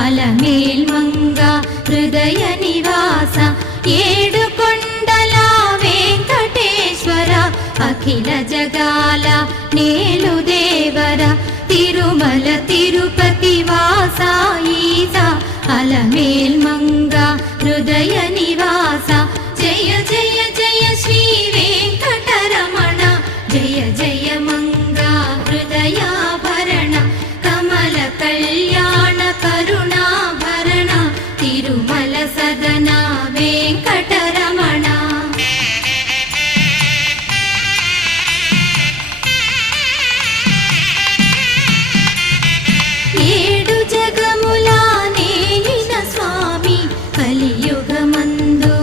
అలమేల్మంగ హృదయ నివాస ఏడుకొండల వెంకటేశ్వర అఖిల జగాల నేలు దేవర తిరుమల తిరుపతి వాస ఈస అలమేల్మంగ హృదయ నివాస జయ జయ జయ శ్రీ వెంకటరమణ జయ జయ మంగ హృదయాభరణ కమల కళ్యాణ కరుణాభరణ తిరుమల సదన వెంకటరమణ ఏడు జగముల నేలిన స్వామి కలియుగమందు